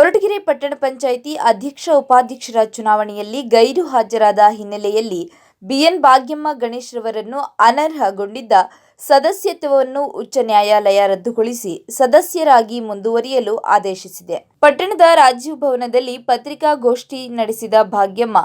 ಕೊರಟಗೆರೆ ಪಟ್ಟಣ ಪಂಚಾಯಿತಿ ಅಧ್ಯಕ್ಷ ಉಪಾಧ್ಯಕ್ಷರ ಚುನಾವಣೆಯಲ್ಲಿ ಗೈರು ಹಾಜರಾದ ಹಿನ್ನೆಲೆಯಲ್ಲಿ ಬಿಎನ್ ಭಾಗ್ಯಮ್ಮ ಗಣೇಶ್ ರವರನ್ನು ಅನರ್ಹಗೊಂಡಿದ್ದ ಸದಸ್ಯತ್ವವನ್ನು ಉಚ್ಚ ನ್ಯಾಯಾಲಯ ರದ್ದುಗೊಳಿಸಿ ಸದಸ್ಯರಾಗಿ ಮುಂದುವರಿಯಲು ಆದೇಶಿಸಿದೆ. ಪಟ್ಟಣದ ರಾಜೀವ್ ಭವನದಲ್ಲಿ ಪತ್ರಿಕಾಗೋಷ್ಠಿ ನಡೆಸಿದ ಭಾಗ್ಯಮ್ಮ,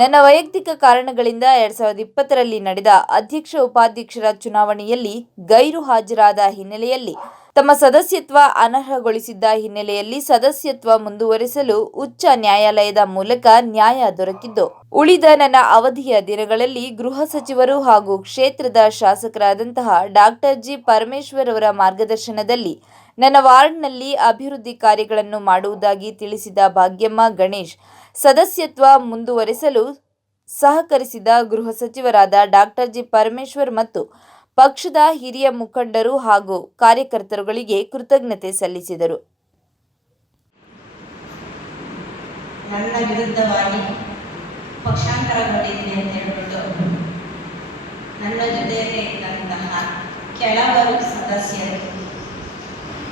ನನ್ನ ವೈಯಕ್ತಿಕ ಕಾರಣಗಳಿಂದ ಎರಡ್ ಸಾವಿರದ ಇಪ್ಪತ್ತರಲ್ಲಿ ನಡೆದ ಅಧ್ಯಕ್ಷ ಉಪಾಧ್ಯಕ್ಷರ ಚುನಾವಣೆಯಲ್ಲಿ ಗೈರು ಹಾಜರಾದ ಹಿನ್ನೆಲೆಯಲ್ಲಿ ತಮ್ಮ ಸದಸ್ಯತ್ವ ಅನರ್ಹಗೊಳಿಸಿದ್ದ ಹಿನ್ನೆಲೆಯಲ್ಲಿ ಸದಸ್ಯತ್ವ ಮುಂದುವರಿಸಲು ಉಚ್ಚ ನ್ಯಾಯಾಲಯದ ಮೂಲಕ ನ್ಯಾಯ ದೊರಕಿದ್ದು. ಉಳಿದ ನನ್ನ ಅವಧಿಯ ದಿನಗಳಲ್ಲಿ ಗೃಹ ಸಚಿವರು ಹಾಗೂ ಕ್ಷೇತ್ರದ ಶಾಸಕರಾದಂತಹ ಡಾಕ್ಟರ್ ಜಿ ಪರಮೇಶ್ವರ್ ಅವರ ಮಾರ್ಗದರ್ಶನದಲ್ಲಿ ನನ್ನ ವಾರ್ಡ್ನಲ್ಲಿ ಅಭಿವೃದ್ಧಿ ಕಾರ್ಯಗಳನ್ನು ಮಾಡುವುದಾಗಿ ತಿಳಿಸಿದ ಭಾಗ್ಯಮ್ಮ ಗಣೇಶ್, ಸದಸ್ಯತ್ವ ಮುಂದುವರಿಸಲು ಸಹಕರಿಸಿದ ಗೃಹ ಸಚಿವರಾದ ಡಾಕ್ಟರ್ ಜಿ ಪರಮೇಶ್ವರ್ ಮತ್ತು ಪಕ್ಷದ ಹಿರಿಯ ಮುಖಂಡರು ಹಾಗೂ ಕಾರ್ಯಕರ್ತರುಗಳಿಗೆ ಕೃತಜ್ಞತೆ ಸಲ್ಲಿಸಿದರು. ನನ್ನ ವಿರುದ್ಧವಾಗಿ ಪಕ್ಷಾಂತರಗೊಂಡಿದ್ದೀನಿ ಅಂತ ಹೇಳ್ಬಿಟ್ಟು ನನ್ನ ಜೊತೆಯಲ್ಲಿ ಇದ್ದಂತಹ ಕೆಲವರು ಸದಸ್ಯರು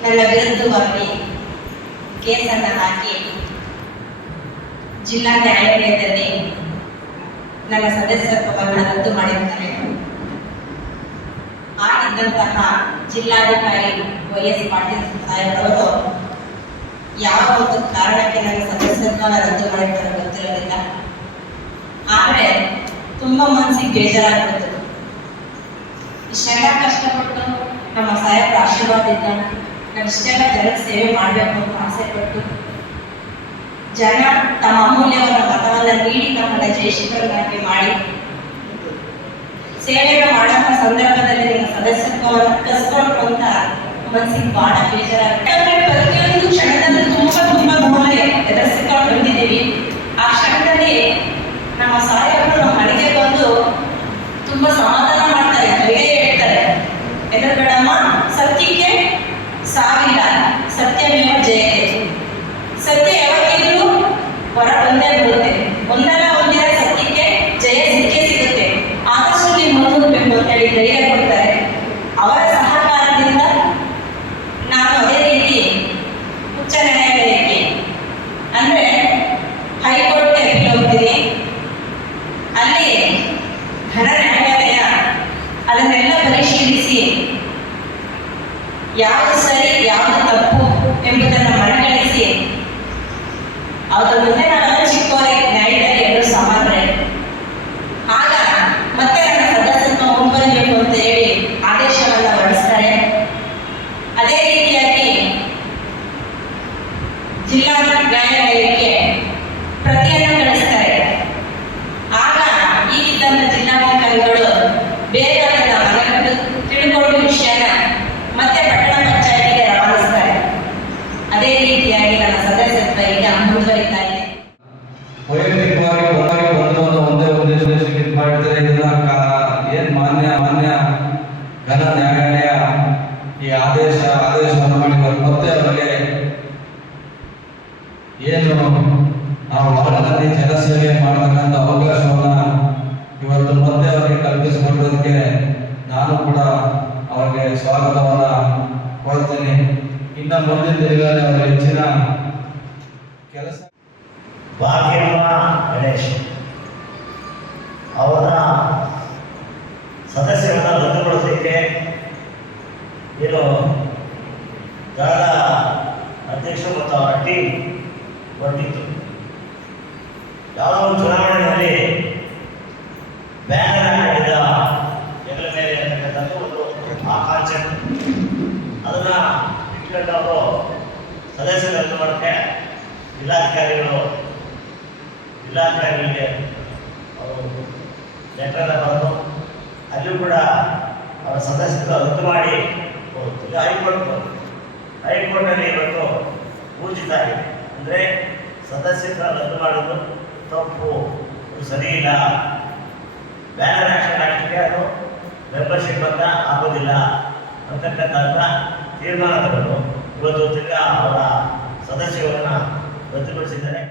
ನನ್ನ ವಿರುದ್ಧವಾಗಿ ಕೇಸನ್ನು ಹಾಕಿ ಜಿಲ್ಲಾ ನ್ಯಾಯಾಲಯದಲ್ಲಿ ನನ್ನ ಸದಸ್ಯತ್ವವನ್ನು ರದ್ದು ಮಾಡಿದ್ದಾರೆ. ಆಗಿದ್ದಂತಹ ಜಿಲ್ಲಾಧಿಕಾರಿ ವೈ ಎಸ್ ಪಾಟೀಲ್ ಸಾಹೇಬ್ರವರು ಯಾವ ಒಂದು ಕಾರಣಕ್ಕೆ ನನ್ನ ಸದಸ್ಯತ್ವನ ರದ್ದು ಮಾಡಿರ್ತಾರೆ ಗೊತ್ತಿರೋದಿಲ್ಲ ಆದರೆ ತುಂಬ ಮನಸ್ಸಿಗೆ ಬೇಜಾರಾಗ್ಬಿಡ್ತು. ಇಷ್ಟೆಲ್ಲ ಕಷ್ಟಪಟ್ಟು ನಮ್ಮ ಸಾಹೇಬರ ಆಶೀರ್ವಾದದಿಂದ ನಾವು ಇಷ್ಟೆಲ್ಲ ಜನಕ್ಕೆ ಸೇವೆ ಮಾಡಬೇಕು ಅಂತ ಆಸೆ ಪಟ್ಟು ಜನ ತಮ್ಮ ಅಮೂಲ್ಯವನ್ನು ಮತವನ್ನು ನೀಡಿ ನಮ್ಮನ್ನ ಜಯಶೀಲರನ್ನಾಗಿ ಮಾಡಿ. ಸೇವೆಗಳು ಮಾಡೋ ಸಂದರ್ಭದಲ್ಲಿ ನಿಮ್ಮ ಸದಸ್ಯತ್ವವನ್ನು ಕಸ್ಕೊಂಡು ಅಂತ ಮನಸ್ಸಿಗೆ ಬಹಳ ಬೇಜಾರಾಗುತ್ತೆ. ಪ್ರತಿಯೊಂದು ಕ್ಷಣದಲ್ಲೂ ತುಂಬಾ ತುಂಬಾ ನೋವೇ ಎದುರಿಸಿಕೊಂಡು ಬಂದಿದ್ದೀವಿ. ಆ ಕ್ಷಣದಲ್ಲಿ ನಮ್ಮ ಸಾಹೇಬರು ನಮ್ಮ ಮನೆಗೆ ಬಂದು ತುಂಬಾ ಸಮಾಧಾನ ಮಾಡ್ತಾರೆ, ಧೈರ್ಯ ಹೇಳ್ತಾರೆ. ಎದುರುಗಡಮ್ಮ ಸತ್ಯಕ್ಕೆ ಸಾವಿಲ್ಲ. ಸತ್ಯಮೇವ ಜಯತೆ ಸತ್ಯ ಯಾವಾಗಿದ್ರು ಹೊರ ಬಂದೇ ಬರುತ್ತೆ ಒಂದಲ್ಲ ಒಂದಿನ ಸತ್ಯಕ್ಕೆ ಜಯ ಸಿಕ್ಕೇ ಸಿಗುತ್ತೆ ಆದಷ್ಟು ನೀವು ಮುಂದೋಗ್ಬೇಕು ಅಂತ ಹೇಳಿ ಧೈರ್ಯ ಕೊಡ್ತಾರೆ ಅವರ ಸಹಕಾರದಿಂದ ನಾನು ಅದೇ ರೀತಿ ಉಚ್ಚ ನ್ಯಾಯಾಲಯಕ್ಕೆ ಅಂದ್ರೆ ಹೈಕೋರ್ಟ್ಗೆ ಅಪೀಲ್ ಹೋಗ್ತೀನಿ ಅಲ್ಲಿ ಘನ ನ್ಯಾಯಾಲಯ ಅದನ್ನೆಲ್ಲ ಪರಿಶೀಲಿಸಿ ಯಾವುದು ಸರಿ ಯಾವುದು ತಪ್ಪು ಎಂಬುದನ್ನು ಮನಗಣಿಸಿ ಅದರ ಮುಂದೆ ನಾನು ಇದನ್ನ ಏನ್ ಮಾನ್ಯ ಮಾನ್ಯ ಘನ ನ್ಯಾಯಾಲಯ ಈ ಆದೇಶ, ಆದೇಶವನ್ನು ಮಾಡಿದ್ದಾರೆ. ಮತ್ತೆ ಅವರಿಗೆ ಏನು ನಾವು ಅವರಲ್ಲಿ ಜನಸೇವೆ ಮಾಡತಕ್ಕಂಥ ಅವಕಾಶವನ್ನ ಇವತ್ತು ಮತ್ತೆ ಅವರಿಗೆ ಕಲ್ಪಿಸಿಕೊಡೋದಕ್ಕೆ ನಾನು ಕೂಡ ಅವರಿಗೆ ಸ್ವಾಗತವನ್ನ ಕೋರ್ತೇನೆ ಇನ್ನ ಮುಂದಿನ ದಿನಗಳಲ್ಲಿ ಅವರ ಹೆಚ್ಚಿನ ಕೆಲಸ ಭಾಗ್ಯಮ್ಮ ಗಣೇಶ್ ಅವರ ಸದಸ್ಯರನ್ನು ರದ್ದುಗೊಳಿಸಲಿಕ್ಕೆ ಏನು ದಳದ ಅಧ್ಯಕ್ಷರು ಮತ್ತು ಅವರ ಟೀಮ್ ಹೊರಟಿತ್ತು. ಯಾವುದೋ ಚುನಾವಣೆಯಲ್ಲಿ ಬ್ಯಾನರ್ ಹಾಕಿದ ಹೆಗಲ ಮೇಲೆ ಅಂತಕ್ಕಂಥದ್ದು ಒಂದು ಆಕಾಂಕ್ಷೆ. ಅದನ್ನು ಇಟ್ಕೊಂಡು ಅವರು ಸದಸ್ಯರು ಮಾಡೋಕ್ಕೆ ಜಿಲ್ಲಾಧಿಕಾರಿಗಳು, ಜಿಲ್ಲಾಧಿಕಾರಿಗಳಿಗೆ ಅವರು ಲೆಟರ್ ಬರೆದು ಅಲ್ಲೂ ಕೂಡ ಸದಸ್ಯತ್ವ ರದ್ದು ಮಾಡಿ ಈಗ ಹೈಕೋರ್ಟ್ ಬಂತು. ಹೈಕೋರ್ಟಲ್ಲಿ ಇವತ್ತು ಆಗಿದೆ ಅಂದರೆ ಸದಸ್ಯರು ರದ್ದು ಮಾಡೋದು ತಪ್ಪು ಸರಿ ಇಲ್ಲ. ಬ್ಯಾನರ್ ಆಕ್ಷನ್ ಹಾಕಲಿಕ್ಕೆ ಅದು ಮೆಂಬರ್ಶಿಪ್ ಅಂತ ಆಗೋದಿಲ್ಲ ಅಂತಕ್ಕಂಥ ತೀರ್ಮಾನ ತಗೊಂಡು ಇವತ್ತು ತಿರ್ಗಾ ಅವರ ಸದಸ್ಯರನ್ನು ರದ್ದುಗೊಳಿಸಿದ್ದಾರೆ